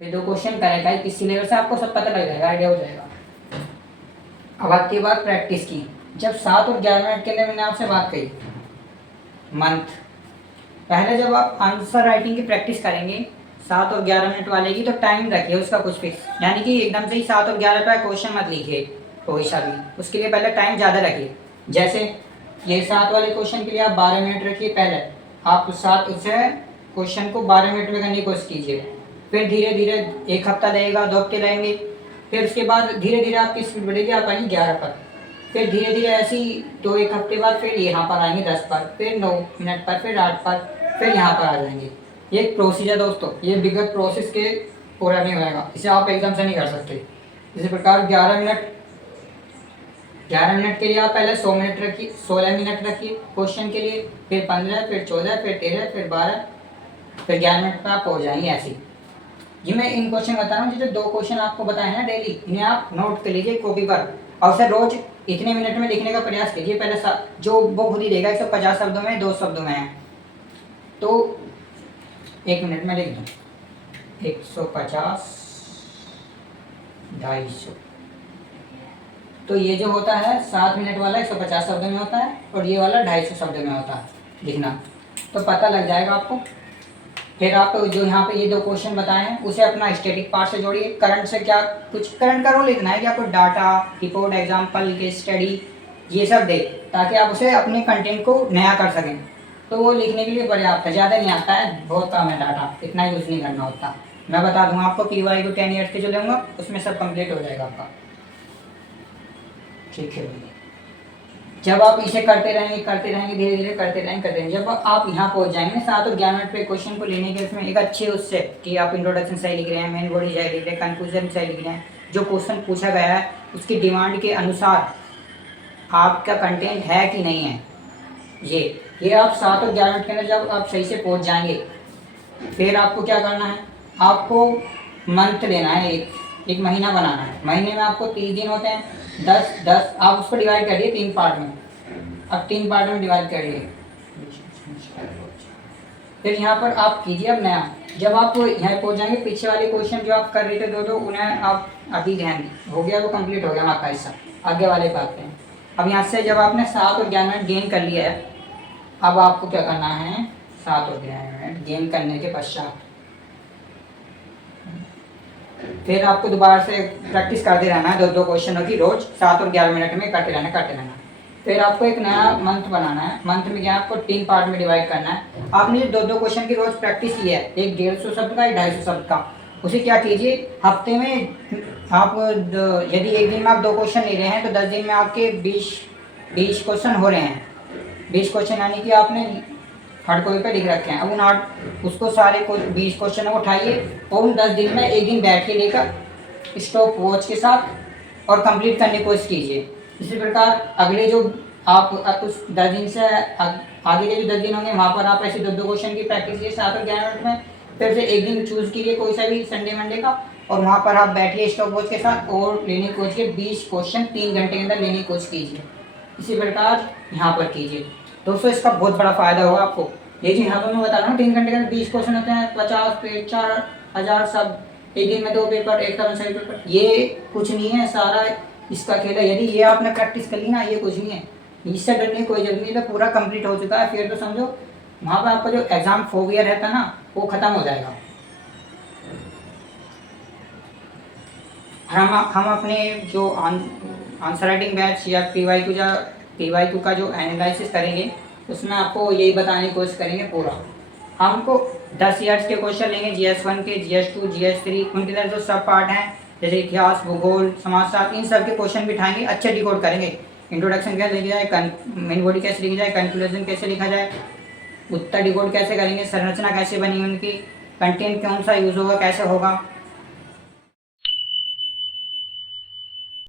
ये 2 क्वेश्चन करेगा किसी लेवल से आपको सब पता लग जाएगा, आइडिया हो जाएगा। अब आपकी बात प्रैक्टिस की। जब 7 और 11 मिनट के लिए मैंने आपसे बात कही मंथ, पहले जब आप आंसर राइटिंग की प्रैक्टिस करेंगे 7 और 11 मिनट वाले की, तो टाइम रखिए उसका कुछ फिक्स, यानी कि एकदम से ही 7 और 11 का क्वेश्चन मत लिखिए कोई सा भी, उसके लिए पहले टाइम ज़्यादा रखिए। जैसे ये 7 वाले क्वेश्चन के लिए आप 12 मिनट रखिए, पहले आप 7 उससे क्वेश्चन को 12 मिनट में करने की कोशिश कीजिए। फिर धीरे धीरे 1 हफ्ता लगेगा, 2 हफ्ते लगेंगे, फिर उसके बाद धीरे धीरे आपकी स्पीड बढ़ेगी, आप आएंगे 11 पर। फिर धीरे धीरे ऐसे ही 1 हफ्ते बाद फिर यहाँ पर आएंगे 10 पर, फिर 9 मिनट पर, फिर 8 पर, फिर यहाँ पर आ जाएंगे। ये एक प्रोसीजर दोस्तों, ये बिगर प्रोसेस के पूरा नहीं होगा, इसे आप एकदम से नहीं कर सकते। इसी प्रकार 11 मिनट के लिए आप पहले 100 मिनट रखिए, 16 मिनट रखिए क्वेश्चन के लिए, फिर 15, फिर 14, फिर 13, फिर 12, फिर 11 मिनट पर आप हो जाएंगे। ऐसे जी मैं इन क्वेश्चन बता रहा हूँ, जो 2 क्वेश्चन आपको बताए हैं डेली, इन्हें आप नोट कर लीजिए कॉपी पर, और फिर रोज इतने मिनट में लिखने का प्रयास कीजिए। पहले जो वो खुद ही देगा 150 शब्दों में, 2 शब्दों में है, तो 1 मिनट में लिख दूँ 150, 250, तो ये जो होता है 7 मिनट वाला 150 शब्दों में होता है, और ये वाला 250 शब्दों में होता है लिखना, तो पता लग जाएगा आपको। फिर आप जो यहाँ पे ये 2 क्वेश्चन बताए हैं उसे अपना स्टैटिक पार्ट से जोड़िए। करंट से क्या, कुछ करंट का रोल लिखना है कि आपको data, report, example, case study ये सब दे, ताकि आप उसे अपने कंटेंट को नया कर सकें। तो वो लिखने के लिए पर्याप्त है, ज़्यादा नहीं आता है, बहुत कम है डाटा, इतना यूज़ नहीं करना होता। मैं बता दूँगा आपको PY को 10 ईयर्स के जो लूँगा उसमें सब कंप्लीट हो जाएगा आपका। ठीक है भैया, जब आप इसे करते रहेंगे धीरे धीरे करते रहेंगे, जब आप यहाँ पहुँच जाएंगे 7 और 11 मिनट पे क्वेश्चन को लेने के, उसमें एक अच्छे उससे कि आप इंट्रोडक्शन सही लिख रहे हैं, मेन बॉडी सही लिख रहे हैं, कंक्लूजन सही लिख रहे हैं, जो क्वेश्चन पूछा गया है उसकी डिमांड के अनुसार आपका कंटेंट है कि नहीं है। ये आप 7 और 11 मिनट के अंदर जब आप सही से पहुँच जाएंगे, फिर आपको क्या करना है, आपको मंथ लेना है, एक महीना बनाना है। महीने में आपको 30 दिन होते हैं, 10 आप उसको डिवाइड करिए 3 पार्ट में। अब 3 पार्ट में डिवाइड करिए, फिर यहाँ पर आप कीजिए अब नया। जब आप यहाँ पहुँच जाएंगे, पीछे वाले क्वेश्चन जो आप कर रहे थे दो उन्हें आप अभी ध्यान हो गया, वो कंप्लीट हो गया आपका हिस्सा, आगे वाले पे आते हैं। अब यहाँ से जब आपने 7 और 11 मिनट गेन कर लिया है, अब आपको क्या करना है, 7 और 11 मिनट गेन करने के पश्चात फिर आपको दोबारा से प्रैक्टिस करते रहना है, 2 क्वेश्चनों की रोज 7 और 11 मिनट में करते रहना। फिर आपको एक नया मंथ बनाना है। मंथ में क्या आपको 3 पार्ट में डिवाइड करना है। आपने 2 क्वेश्चन की रोज प्रैक्टिस की है, एक 150 शब्द का, एक 250 शब्द का, उसे क्या कीजिए, हफ्ते में आप यदि एक दिन में आप 2 क्वेश्चन ले रहे हैं तो 10 दिन में आपके 20 क्वेश्चन हो रहे हैं। 20 क्वेश्चन यानी कि आपने हार्ड कॉपी पे लिख रखे हैं। अब उन उसको सारे 20 क्वेश्चनों को उठाइए और उन 10 दिन में एक दिन बैठ के लेकर स्टॉप वॉच के साथ और कंप्लीट करने की कोशिश कीजिए। इसी प्रकार अगले जो आप उस 10 दिन से आगे के जो 10 दिन होंगे वहाँ पर आप ऐसे 2 क्वेश्चन की प्रैक्टिस कीजिए 7 और 11 मिनट में। फिर से एक दिन चूज़ कीजिए कोई सा भी, संडे मंडे का, और वहाँ पर आप बैठिए स्टॉप वॉच के साथ और लेने की कोशिश कीजिए। 20 क्वेश्चन 3 घंटे के अंदर लेने की कोशिश कीजिए। इसी प्रकार यहाँ पर कीजिए दोस्तों, इसका बहुत बड़ा फायदा होगा आपको। ये जो यहाँ पर मैं बता रहा हूँ 3 घंटे के अंदर 20 क्वेश्चन होते हैं, 50 पेज, 4000 सब, एक दिन में 2 पेपर, एक तरह से पेपर, ये कुछ नहीं है, सारा इसका खेल है। यदि ये आपने प्रैक्टिस कर ली ना, ये कुछ नहीं है, इससे डरने की कोई जरूरत नहीं है, तो पूरा कंप्लीट हो चुका है। फिर तो समझो वहाँ पर आपका जो एग्जाम फोबिया रहता है ना, वो खत्म हो जाएगा। हम अपने जो आंसर राइटिंग बैच या PYQ का जो एनालिसिस करेंगे उसमें आपको यही बताने की कोशिश करेंगे पूरा। हमको 10 ईयर्स के क्वेश्चन लेंगे, GS1 के, GS2, GS3, उनके अंदर जो सब पार्ट हैं जैसे इतिहास, भूगोल, समाजशास्त्र, इन सब के क्वेश्चन बिठाएंगे, अच्छे डिकोड करेंगे। इंट्रोडक्शन कैसे लिखी जाए, मेन बॉडी कैसे लिखी जाए, कंक्लूजन कैसे लिखा जाए, उत्तर डिकोड कैसे करेंगे, संरचना कैसे बनी उनकी, कंटेंट कौन सा यूज़ होगा, कैसे होगा,